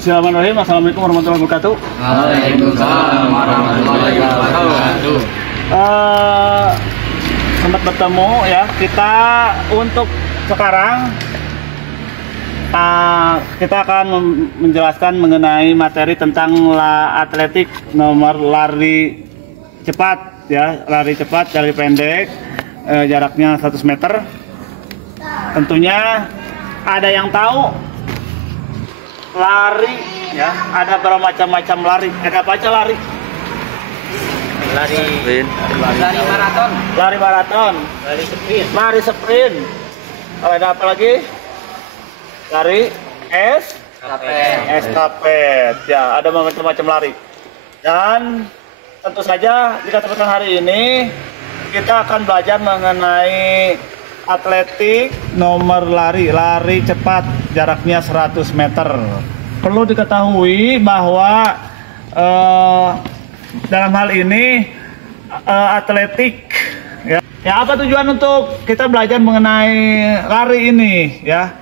Bismillahirrahmanirrahim. Assalamualaikum warahmatullahi wabarakatuh. Waalaikumsalam warahmatullahi wabarakatuh. Sempat bertemu ya, kita untuk sekarang kita akan menjelaskan mengenai materi tentang atletik nomor lari cepat ya, lari cepat, lari pendek, jaraknya 100 meter. Tentunya ada yang tahu lari ya, ada berapa macam-macam lari. Ada apa aja lari? Lari maraton, lari sprint. Ada apa lagi? Lari estafet. Ya, ada macam-macam lari. Dan tentu saja di kesempatan hari ini kita akan belajar mengenai atletik nomor lari cepat, jaraknya 100 meter. Perlu diketahui bahwa dalam hal ini atletik ya apa tujuan untuk kita belajar mengenai lari ini ya?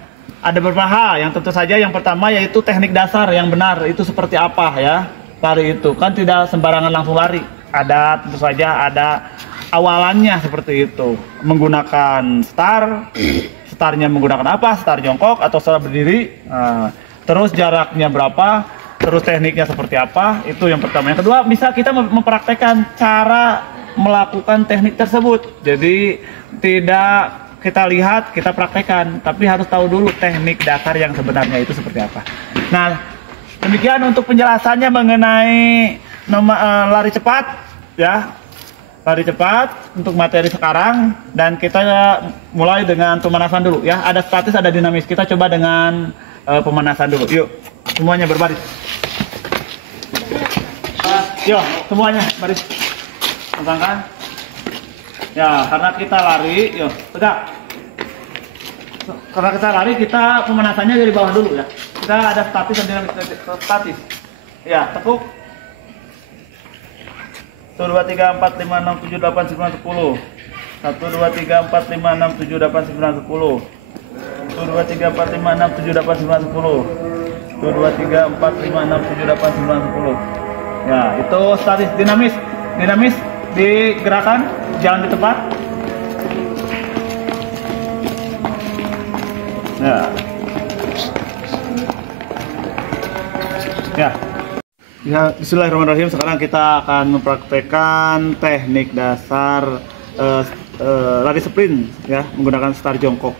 Ada beberapa hal. Yang tentu saja yang pertama yaitu teknik dasar yang benar itu seperti apa ya. Lari itu kan tidak sembarangan langsung lari. Ada tentu saja ada awalannya seperti itu, menggunakan startnya menggunakan apa, start jongkok atau start berdiri, terus jaraknya berapa, terus tekniknya seperti apa, itu yang pertama. Yang kedua, bisa kita mempraktekkan cara melakukan teknik tersebut. Jadi tidak kita lihat, kita praktekkan, tapi harus tahu dulu teknik dasar yang sebenarnya itu seperti apa. Nah, demikian untuk penjelasannya mengenai lari cepat ya. Lari cepat untuk materi sekarang, dan kita mulai dengan pemanasan dulu ya. Ada statis, ada dinamis. Kita coba dengan pemanasan dulu. Yuk, semuanya berbaris. Yuk, semuanya baris. Tentangkan. Ya, karena kita lari, yuk, tegak. Karena kita lari, kita pemanasannya dari bawah dulu ya. Kita ada statis dan dinamis. Statis. Ya, tekuk. 1, 2, 3, 4, 5, 6, 7, 8, 9, 10. 1, 2, 3, 4, 5, 6, 7, 8, 9, 10. 1, 2, 3, 4, 5, 6, 7, 8, 9, 10. 1, 2, 3, 4, 5, 6, 7, 8, 9, 10. Ya, itu statis. Dinamis. Dinamis digerakkan, jangan di tempat. Ya. Ya. Ya, bismillahirrahmanirrahim. Sekarang kita akan mempraktekkan teknik dasar lari sprint ya, menggunakan start jongkok.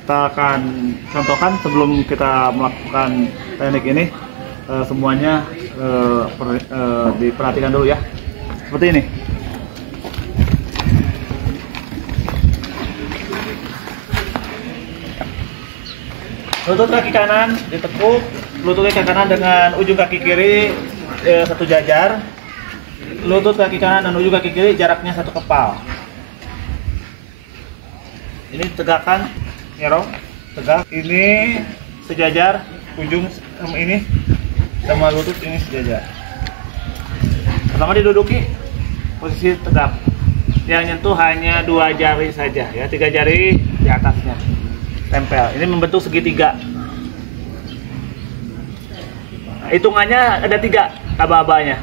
Kita akan contohkan sebelum kita melakukan teknik ini. Semuanya diperhatikan dulu ya. Seperti ini. Lutut kaki kanan ditekuk, lutut kaki kanan dengan ujung kaki kiri satu jajar. Lutut kaki kanan dan ujung kaki kiri jaraknya satu kepal. Ini tegakkan, nyerong, tegak. Ini sejajar, ujung ini sama lutut ini sejajar. Pertama diduduki, posisi tegak. Yang nyentuh hanya 2 jari saja ya, 3 jari di atasnya. Tempel. Ini membentuk segitiga. Nah, hitungannya ada 3 aba-abanya.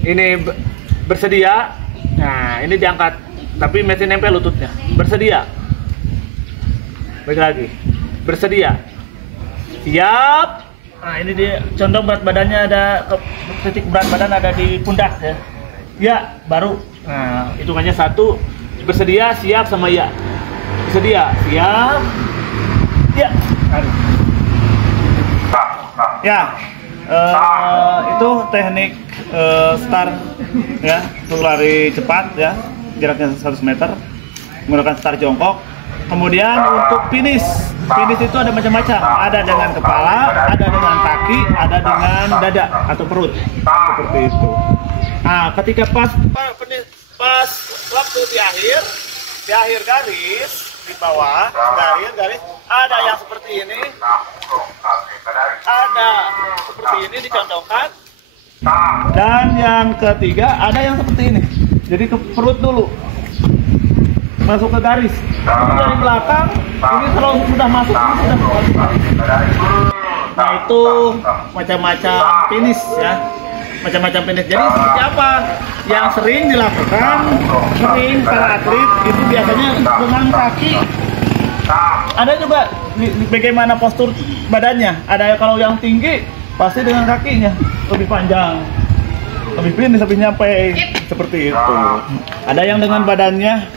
Ini bersedia. Nah, ini diangkat. Tapi masih nempel lututnya. Bersedia. Baik lagi. Bersedia. Siap. Nah, ini dia condong berat badannya, ada titik berat badan ada di pundak ya. Ya, baru. Nah, hitungannya 1. Bersedia, siap sama ya. Bersedia, siap. Ya, ya, itu teknik start ya, untuk lari cepat ya, jaraknya 100 meter menggunakan start jongkok. Kemudian untuk finish itu ada macam-macam, ada dengan kepala, ada dengan kaki, ada dengan dada atau perut, seperti itu. Nah, ketika pas waktu di akhir garis, di bawah garis ada yang seperti ini, ada seperti ini dicontohkan, dan yang ketiga ada yang seperti ini. Jadi ke perut dulu, masuk ke garis. Ini dari belakang, ini kalau sudah masuk ini sudah keluar. Nah itu macam-macam finish ya, macam-macam finish. Jadi seperti apa yang sering dilakukan, sering para atlet itu biasanya dengan kaki. Ada juga bagaimana postur badannya. Ada kalau yang tinggi pasti dengan kakinya lebih panjang, lebih finish, lebih nyampe seperti itu. Ada yang dengan badannya,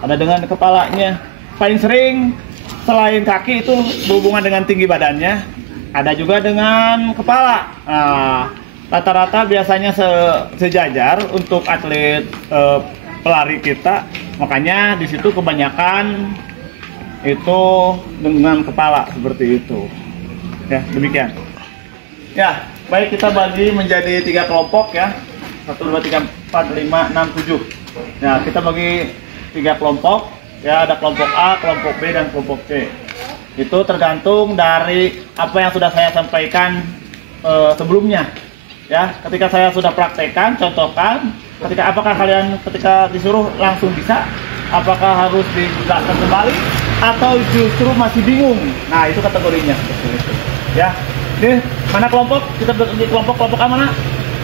ada dengan kepalanya. Paling sering selain kaki itu berhubungan dengan tinggi badannya, ada juga dengan kepala. Nah, rata-rata biasanya sejajar untuk atlet pelari kita, makanya di situ kebanyakan itu dengan kepala seperti itu. Ya, demikian. Ya, baik, kita bagi menjadi 3 kelompok ya. 1, 2, 3, 4, 5, 6, 7. Ya, kita bagi 3 kelompok. Ya, ada kelompok A, kelompok B, dan kelompok C. Itu tergantung dari apa yang sudah saya sampaikan sebelumnya. Ya, ketika saya sudah praktekkan, contohkan, apakah kalian ketika disuruh langsung bisa, apakah harus dijelaskan kembali, atau justru masih bingung. Nah, itu kategorinya seperti itu. Ya, ini mana kelompok? Kita bagi kelompok A mana?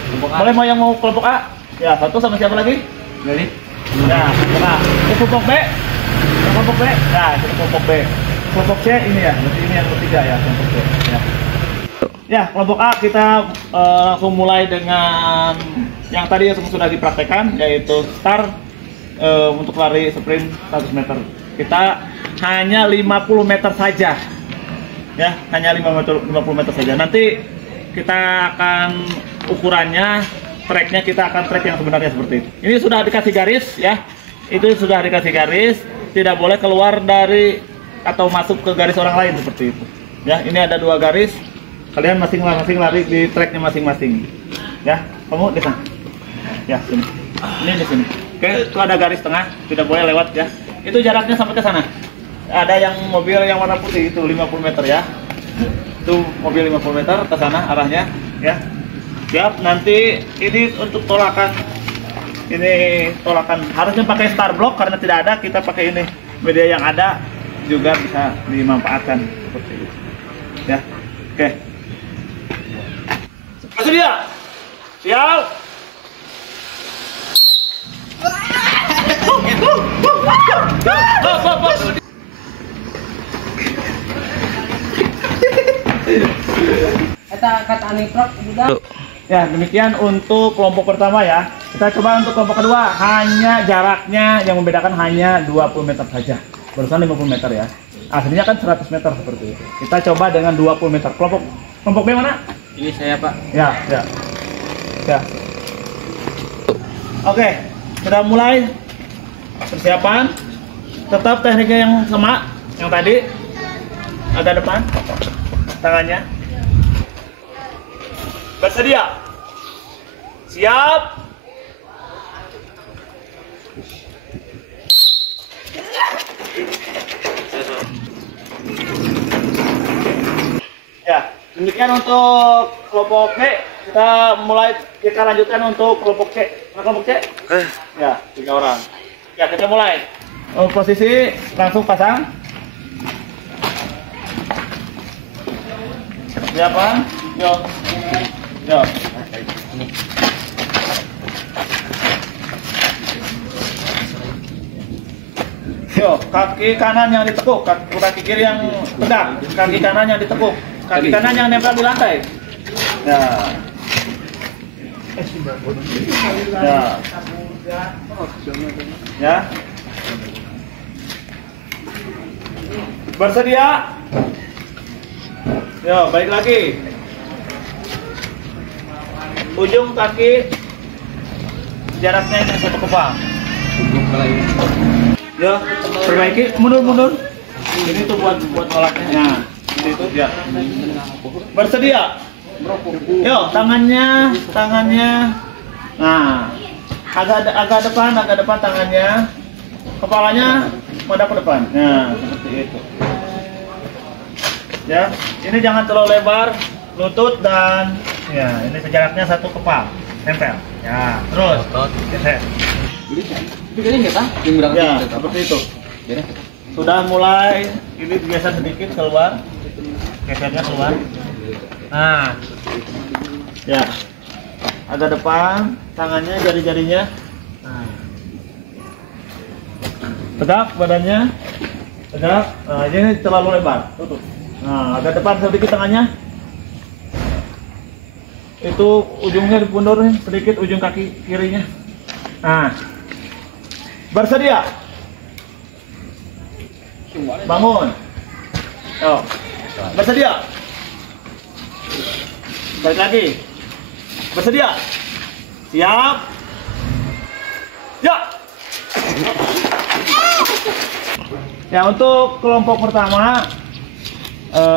Kelompok A. Boleh mau yang mau kelompok A? Ya, satu sama siapa lagi? Jadi. Ya, kelompok B. Kelompok B, nah itu kelompok B. Kelompok C ini ya, berarti ini yang ketiga ya, kelompok C. Ya, kelompok A kita langsung mulai dengan yang tadi yang sudah dipraktekkan, yaitu start untuk lari sprint 100 meter. Kita hanya 50 meter saja, ya, hanya 50 meter saja. Nanti kita akan ukurannya, tracknya kita akan track yang sebenarnya seperti itu. Ini sudah dikasih garis ya, itu sudah dikasih garis. Tidak boleh keluar dari atau masuk ke garis orang lain seperti itu. Ya, ini ada 2 garis. Kalian masing-masing lari di tracknya masing-masing. Ya, kamu di sana. Ya, sini. Ini di sini. Oke, itu ada garis tengah, tidak boleh lewat ya. Itu jaraknya sampai ke sana. Ada yang mobil yang warna putih itu 50 meter ya. Itu mobil 50 meter ke sana arahnya ya. Siap, nanti ini untuk tolakan. Ini tolakan harusnya pakai star block, karena tidak ada, kita pakai ini. Media yang ada juga bisa dimanfaatkan seperti itu. Ya. Oke. Bersedia? Siap. Kata aniprok juga. Ya, demikian untuk kelompok pertama ya. Kita coba untuk kelompok kedua, hanya jaraknya yang membedakan hanya 20 meter saja. Barusan 50 meter ya. Aslinya kan 100 meter seperti itu. Kita coba dengan 20 meter. Kelompok B mana? Ini saya, Pak. Ya, ya. Ya. Oke, kita mulai persiapan. Tetap tekniknya yang sama, yang tadi. Agak depan. Tangannya. Bersedia? Siap? Ya, demikian untuk kelompok B. Kita lanjutkan untuk kelompok C. Mana kelompok C? Ya, 3 orang. Ya, kita mulai. Posisi langsung pasang. Siapa? Yo. Yo. Yo, kaki kanan yang ditekuk, kaki kiri yang tegak, kaki kanan yang ditekuk, kaki kanan yang nempel di lantai. Ya. Ya. Ya. Bersedia? Yo, balik lagi. Ujung kaki jaraknya yang 1 kepala. Ya, perbaiki, mundur. Ini tuh buat tolaknya. Nah, itu ya. Bersedia? Yo, tangannya. Nah, agak depan tangannya. Kepalanya menghadap ke depan. Nah, seperti itu. Ya, ini jangan terlalu lebar, lutut dan ya, ini jaraknya 1 kepala, nempel. Ya, terus. Geser. Ya, seperti itu. Sudah mulai, ini geser sedikit keluar, gesernya keluar. Nah, ya, agak depan, tangannya, jari-jarinya. Nah. Tegak badannya, tegak. Nah, ini terlalu lebar. Tutup. Nah, agak depan sedikit tangannya. Itu ujungnya dipundurin sedikit, ujung kaki kirinya. Nah, bersedia. Bangun. Yo, bersedia. Balik lagi. Bersedia. Siap. Ya. Ya, untuk kelompok pertama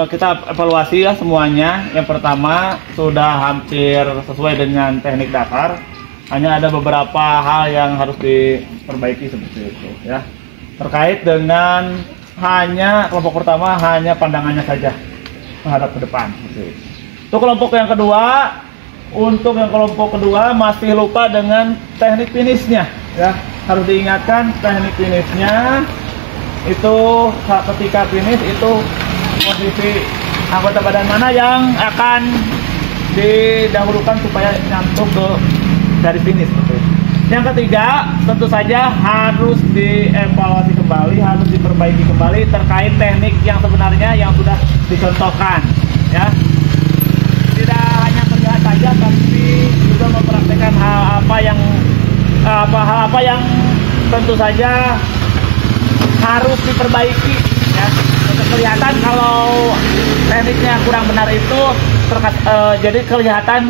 kita evaluasi ya semuanya. Yang pertama sudah hampir sesuai dengan teknik dasar. Hanya ada beberapa hal yang harus diperbaiki seperti itu ya. Terkait dengan hanya kelompok pertama hanya pandangannya saja menghadap ke depan seperti itu. Untuk kelompok yang kedua, masih lupa dengan teknik finishnya ya. Harus diingatkan teknik finishnya itu ketika finish itu posisi anggota badan mana yang akan didahulukan supaya nyantuk ke dari finish seperti itu. Yang ketiga, tentu saja harus dievaluasi kembali, harus diperbaiki kembali terkait teknik yang sebenarnya yang sudah dicontohkan ya. Tidak hanya melihat saja, tapi juga mempraktekkan hal apa yang tentu saja harus diperbaiki ya. Untuk kelihatan kalau tekniknya kurang benar itu jadi kelihatan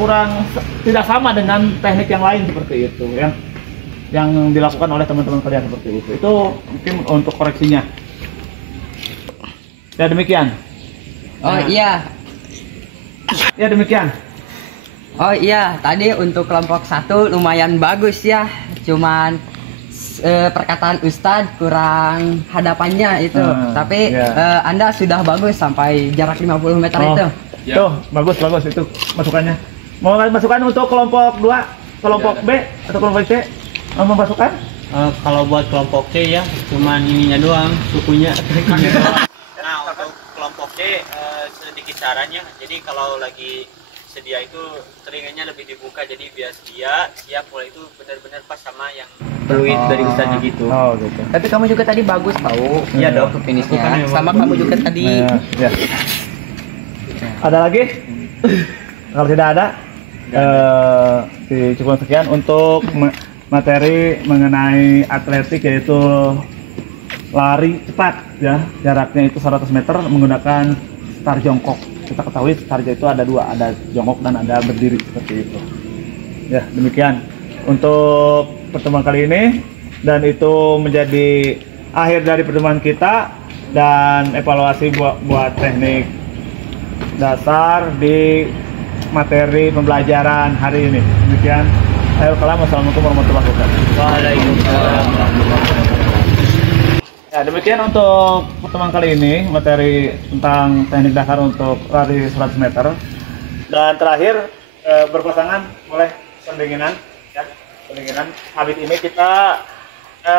kurang tidak sama dengan teknik yang lain seperti itu ya, yang dilakukan oleh teman-teman kalian seperti itu mungkin untuk koreksinya ya. Demikian. Oh iya. Ya demikian. Oh iya, tadi untuk kelompok 1 lumayan bagus ya. Cuman perkataan Ustadz kurang hadapannya itu. Tapi ya. Anda sudah bagus sampai jarak 50 meter itu. Ya. Tuh, bagus itu masukannya. Mau masukan untuk kelompok 2, kelompok B atau kelompok C? Mau masukan? Kalau buat kelompok C ya, cuman ininya doang, sukunya. Nah, untuk kelompok C sedikit sarannya. Jadi kalau lagi sedia itu telinganya lebih dibuka, jadi biar dia siap mulai itu benar-benar pas sama yang fluid dari Ustadz gitu. Oh gitu. Tapi kamu juga tadi bagus tahu. Iya dong, finishnya. Sama kamu juga tadi. Ya. Ada lagi? Kalau tidak ada, cukup sekian untuk materi mengenai atletik, yaitu lari cepat ya. Jaraknya itu 100 meter menggunakan start jongkok. Kita ketahui start itu ada 2, ada jongkok dan ada berdiri seperti itu. Ya, demikian untuk pertemuan kali ini, dan itu menjadi akhir dari pertemuan kita dan evaluasi buat teknik dasar di materi pembelajaran hari ini. Demikian. Assalamualaikum warahmatullahi wabarakatuh. Waalaikumsalam. Ya, demikian untuk pertemuan kali ini, materi tentang teknik dasar untuk lari 100 meter. Dan terakhir, berpasangan oleh pendinginan ya, pendinginan. Habis ini kita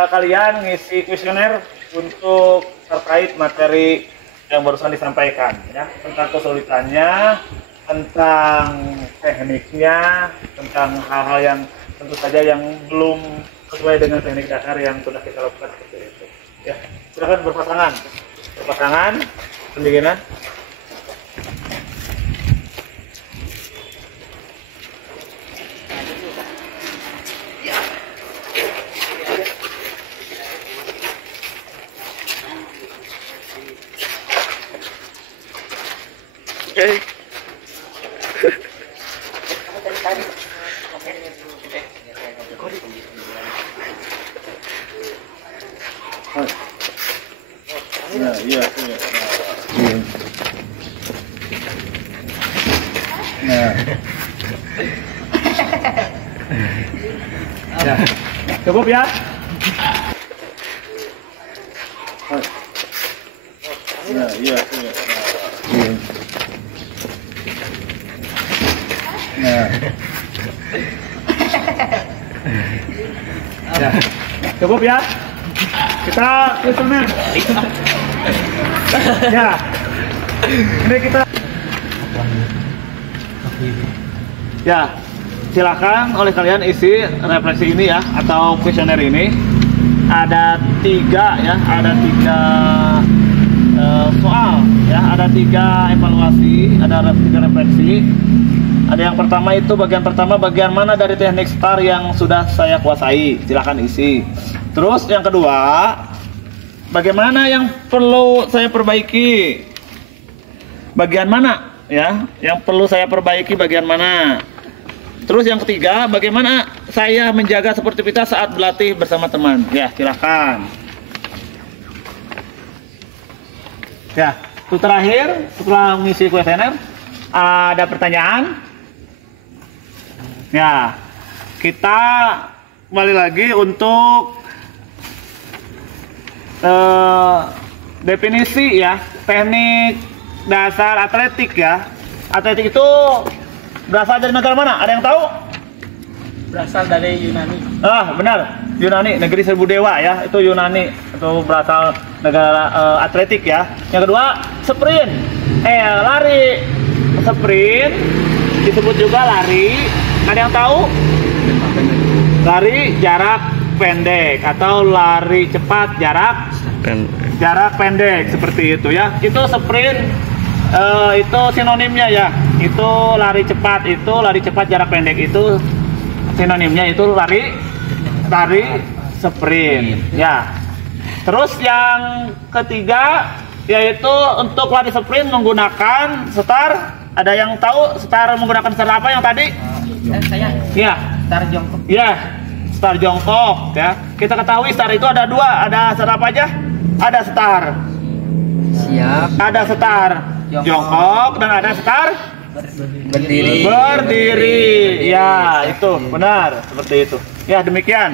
kalian ngisi kuesioner untuk terkait materi yang barusan disampaikan ya, tentang kesulitannya, tentang tekniknya, tentang hal-hal yang tentu saja yang belum sesuai dengan teknik dasar yang sudah kita lakukan seperti itu. Ya, silakan berpasangan, pendinginan. Okay. Iya. Nah. Ya. Cukup ya? Iya. Nah. Ya. Cukup ya? Kita kuesioner. Ya. Ini kita Ya, silakan oleh kalian isi refleksi ini ya, atau kuesioner ini. Ada 3 ya, ada 3 soal ya, ada 3 evaluasi, ada 3 refleksi. Ada yang pertama itu bagian pertama, bagian mana dari teknik STAR yang sudah saya kuasai, silakan isi. Terus yang kedua, bagaimana yang perlu saya perbaiki, bagian mana ya yang perlu saya perbaiki, bagian mana. Terus yang ketiga, bagaimana saya menjaga sportivitas saat berlatih bersama teman. Ya, silakan. Ya, itu terakhir setelah mengisi kuesioner ada pertanyaan. Ya, kita kembali lagi untuk definisi ya, teknik dasar atletik ya. Atletik itu berasal dari negara mana? Ada yang tahu? Berasal dari Yunani. Ah, benar. Yunani, negeri seribu dewa ya. Itu Yunani. Itu berasal negara atletik ya. Yang kedua, sprint. Lari. Sprint disebut juga lari. Ada yang tahu? Lari jarak pendek atau lari cepat jarak pendek seperti itu ya. Itu sprint itu sinonimnya ya. Itu lari cepat jarak pendek itu sinonimnya, itu lari sprint ya. Terus yang ketiga yaitu untuk lari sprint menggunakan STAR. Ada yang tahu STAR menggunakan STAR apa yang tadi? Saya. Ya. STAR jongkok. Ya, STAR jongkok ya. Kita ketahui STAR itu ada 2, ada STAR apa aja? Ada STAR. Siap. Ada STAR jongkok dan ada STAR Berdiri. berdiri. Ya, itu benar seperti itu. Ya, demikian.